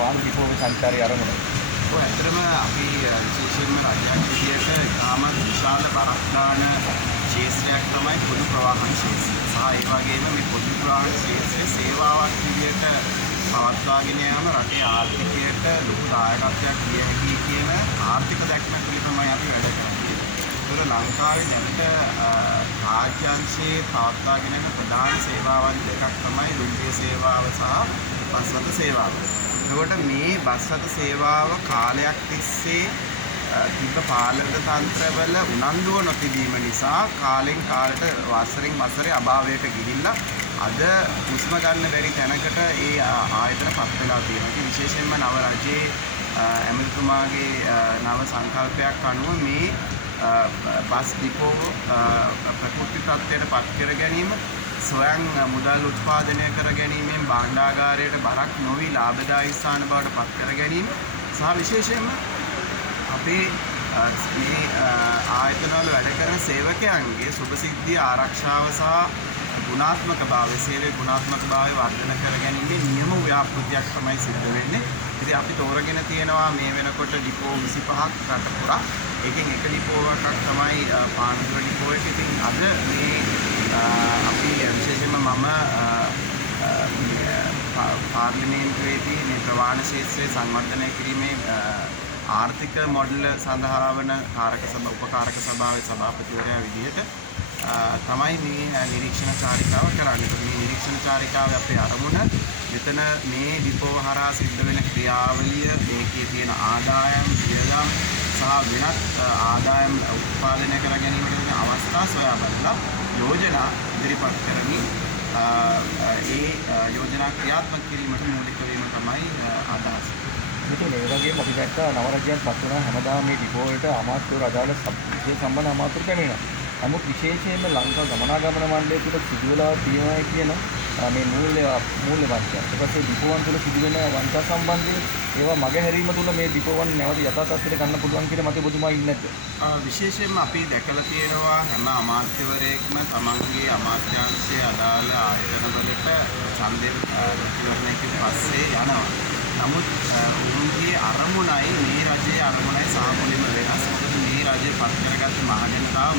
වාහන ඩිපෝවේ සංචාරය ආරම්භ ඔය ඇත්තටම අපි විශේෂයෙන්ම රජයක් විදියට ඉතාම විශාල බරක් දාන ක්ෂේත්‍රයක් තමයි පොදු ප්‍රවාහන ක්ෂේත්‍රය. සහ ඒ වගේම මේ පොදු ප්‍රවාහන ක්ෂේත්‍රයේ සේවාවක් විදියට පවත්වාගෙන යාම රටේ ආර්ථිකයට ලොකු දායකත්වයක් දිය හැකි කියන ආර්ථික දැක්ම තුළ තමයි අපි වැඩ කරන්නේ. ඒතර ලංකාවේ දැනට රාජ්‍යාංශයේ පවත්වාගෙන යන ප්‍රධාන සේවාවන් දෙකක් තමයි රුපියල් සේවාව සහ බස් රථ සේවාව. එතකොට මේ බස් රථ සේවාව කාලයක් තිස්සේ තිබ්බ පාලක තන්ත්‍රවල උනන්දුව නොතිබීම නිසා කාලෙන් කාලට වසරින් වසරේ අභාවයට ගිහිල්ලා අද හුස්ම ගන්න බැරි තැනකට ඒ ආයතන පත් වෙලා තියෙනවා. ඉතින් විශේෂයෙන්ම නව රජයේ ඇමතිතුමාගේ නව සංකල්පයක් අනුව මේ බස් ඩිපෝ ප්‍රකෘති තත්ත්වයට පත් කර ගැනීම, ස්වයං මුදල් උත්පාදනය කර ගැනීමෙන් භාණ්ඩාගාරයට බරක් නොවි ලාභදායී ස්ථාන බවට පත් කර ගැනීම සහ විශේෂයෙන්ම අපේ මේ ආයතනවල වැඩ කරන සේවකයන්ගේ සුභසිද්ධිය ආරක්ෂාව සහ ගුණාත්මක භාවය, සේවයේ ගුණාත්මක භාවය වර්ධනය කර ගැනීමේ නියම ව්‍යාපෘතියක් තමයි සිද්ධ වෙන්නේ. ඉතින් අපි තෝරගෙන තියෙනවා මේ වෙනකොට ඩිපෝ 25ක් රට පුරා. ඒකෙන් එක ඩිපෝ එකක් තමයි පාන්දුර ඩිපෝ එක. ඉතින් අද මේ අපි විශේෂයෙන්ම මම පාර්ලිමේන්තුවේදී මේ ප්‍රවාහන ක්ෂේත්‍රයේ සංවර්ධනය කිරීමේ ආර්ථික මොඩල් සඳහා වන උපකාරක සභාවේ සභාපතිවරයා විදිහට තමයි මේ නිරීක්ෂණ චාරිකාව කරන්නේ. මේ නිරීක්ෂණ චාරිකාවේ අපේ අරමුණ මෙතන මේ ඩිපෝ හරහා සිද්ධ වෙන ක්‍රියාවලිය, මේකේ තියෙන ආදායම්, වියදම් සහ වෙනත් ආදායම් උත්පාදනය කර ගැනීමට තියෙන අවස්ථා සොයා බලලා යෝජනා ඉදිරිපත් කරමින් ඒ යෝජනා ක්‍රියාත්මක කිරීමට මූලික වීම තමයි අදහස. මෙතන ඒ වගේම අපි දැක්කා නව රජයක් පත් වුණා හැමදාම මේ ඩිපෝ වලට අමාත්‍යවරු අදාළ විශේෂ සම්බන්ධ අමාත්‍යවරු පැමිණෙනවා. නමුත් විශේෂයෙන්ම ලංකා ගමනාගමන මණ්ඩලය තුළ සිදුවලා තියෙනවා කියන මේ මූල්‍ය වංචා. ඊට පස්සේ ඩිපෝවන් තුළ සිදුවෙන වංචා සම්බන්ධයෙන් ඒවා මගහැරීම තුළ මේ ඩිපෝවන් නැවත යථා තත්ත්වයට ගන්න පුළුවන් කියන මතය ඔබතුමා ඉන්නේ නැද්ද? විශේෂයෙන්ම අපි දැකලා තියෙනවා හැම අමාත්‍යවරයෙක්ම තමන්ගේ අමාත්‍යාංශයේ අදාළ ආයතනවලට ඡන්දය ප්‍රතිවරණයකින් පස්සේ යනවා. නමුත් උන්ගේ අරමුණයි මේ රජයේ අරමුණයි සාමුලින්ම වෙනස්. මොකද මේ රජයේ පත් කරගත්ත මහජනතාව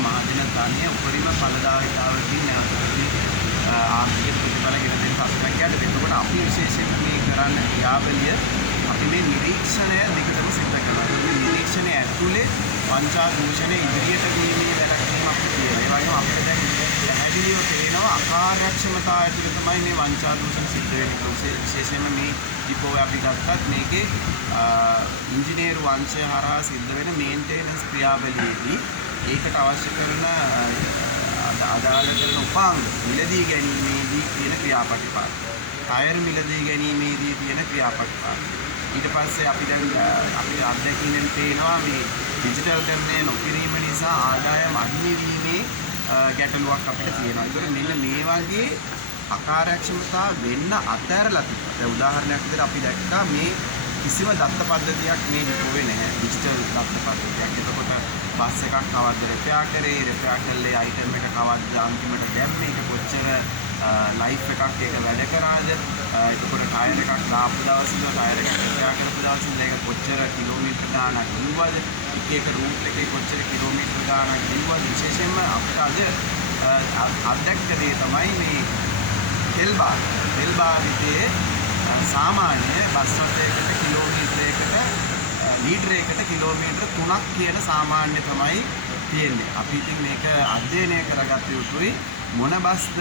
ධනය උපරිම ඵලදායීතාවකින් ආර්ථික ප්‍රතිඵල ගෙන දෙන තත්ත්වයක් යටතේ. එතකොට අපි විශේෂයෙන් මේ කරන්න ක්‍රියාවලිය අපි මේ නිරීක්ෂණය දිගටම සිදු කරනවා. මේ නිරීක්ෂණය ඇතුලේ වංචා දූෂණ ඉදිරියට ගියීමේ වැළැක්වීම අපි කියනවා. ඒ වගේම අපිට දැන් පැහැදිලිව පේනවා අකාර්යක්ෂමතාවය ඇතුළේ තමයි මේ වංචා දූෂණ සිද්ධ වෙන්නේ. විශේෂයෙන්ම මේ ඩිපෝ අපි ගත්තත් මේකේ ඉංජිනේරු වංශය හරහා සිද්ධ වෙන මේන්ටේනන්ස් ක්‍රියාවලියේදී ඒකට අවශ්‍ය කරන අදාළ කරන උපාංග මිලදී ගැනීමේදී තියෙන ක්‍රියාපටිපාද, ටයර් මිලදී ගැනීමේදී තියෙන ක්‍රියාපටිපාද. ඊට පස්සේ අපි දැන් අපි අත්දැකීමෙන් පේනවා මේ ඩිජිටල් කරණය නොකිරීම නිසා ආදායම් අහිමි වීමේ ගැටලුවක් අපිට තියෙනවා. ඒතකොට මෙන්න මේ වගේ අකාර්යක්ෂමතා වෙන්න අතහැරලා තිබ්බා. දැන් උදාහරණයක් විදිහට අපි දැක්කා මේ කිසිම දත්ත පද්ධතියක් මේ ඩිපෝවේ නැහැ. ඩිජිටල් දත්ත පද්ධතියක්. එතකොට බස් එකක් කවද්ද රිපෙයාර් කරේ, රිපෙයාර් කළේ අයිටම් එක කවද්ද අන්තිමට දැම්මේ, ඒක කොච්චර ලයිෆ් එකක් ඒක වැඩ කරාද, එතකොට ටයර් එකක් දාපු දවසේද ටයර් එකක් රිපෙයාර් කරපු දවසේද ඒක කොච්චර කිලෝමීටර් ගාණක් ගිහුවද, එක රූට් එකේ කොච්චර කිලෝමීටර් ගාණක් ගිහුවද. විශේෂයෙන්ම අපිට අද අත්දැක්ක දේ තමයි මේ තෙල් භාවිතයේ සාමාන්‍ය බස් රථයකට කිලෝමීටරයකට ලීටරයකට කිලෝමීටර 3ක් කියන සාමාන්‍ය තමයි තියෙන්නේ. අපි ඉතින් මේක අධ්‍යයනය කරගත යුතුයි. මොන බස්ද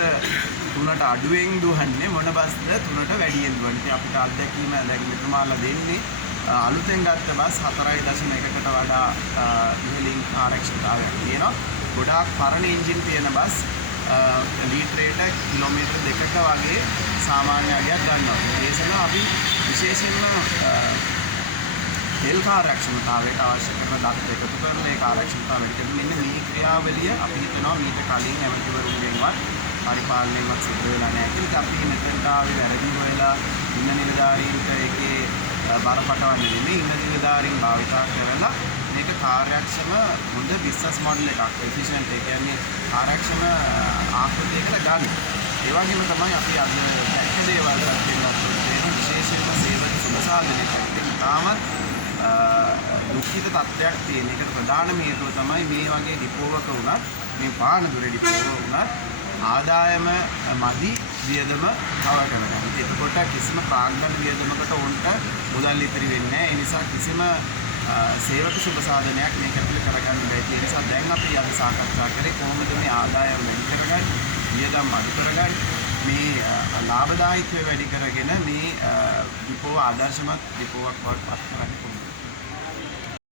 3ට අඩුවෙන් දුවන්නේ, මොන බස්ද 3ට වැඩියෙන් දුවන්නේ. ඉතින් අපිට අත්දැකීම දැන් මෙතුමාලා දෙන්නේ අලුතෙන් ගත්ත බස් 4.1කට වඩා ඉහළින් ආරක්ෂිතතාවයක් තියෙනවා. ගොඩාක් පරණ එන්ජින් තියෙන බස් ලීටරයට කිලෝමීටර් 2ක වගේ සාමාන්‍ය අගයක් ගන්නවා. ඒ නිසා අපි විශේෂයෙන්ම තෙල් කාර්යක්ෂමතාවයට අවශ්‍ය කරන දක්ෂ එකතු කරන ඒ කාර්යක්ෂමතාවයට මෙන්න මේ ක්‍රියාවලිය අපි හිතනවා මීට කලින් ඇමතිවරුන්ගෙන්වත් පරිපාලනයවත් සිදු වෙලා නැහැ කියලා. අපි මෙතනට ආවේ වැරදි වෙලා ඉන්න නිලධාරීන්ට ඒකේ බරපතලන්නේ නෙමෙයි, ඉන්න නිලධාරීන් භාවිතා කරලා මේක කාර්යක්ෂම හොඳ බිස්නස් මොඩල් එකක්, එෆිෂන්ට්, ඒ කියන්නේ කාර්යක්ෂම ආකෘතියකට ගන්න. ඒ වගේම තමයි අපි අද දැක්ක දේවල් පිළිබඳව විශේෂයෙන්ම සේවක සුබසාධනය පැත්තෙන් තාමත් දුක්ඛිත තත්ත්වයක් තියෙන. ඒකට ප්‍රධානම හේතුව තමයි මේ වගේ ඩිපෝවක වුණත් මේ පානදුරේ ඩිපෝව වුණත් ආදායම මදි වියදම කවර කරගන්න. එතකොට කිසිම ප්‍රාග්ධන වියදමකට උන්ට මුදල් ඉතිරි වෙන්නේ නැහැ. ඒ නිසා කිසිම සේවක සුබසාධනයක් මේක ඇතුලේ කරගන්න බැහැ. ඒ නිසා දැන් අපි අද සාකච්ඡා කරේ කොහොමද මේ ආදායම වැඩි කරගන්නේ, වියදම් අඩු කරගන්නේ, මේ ලාභදායීත්වය වැඩි කරගෙන මේ ඩිපෝව ආදර්ශමත් ඩිපෝවක් බවට පත් කරන්න පුළුවන්.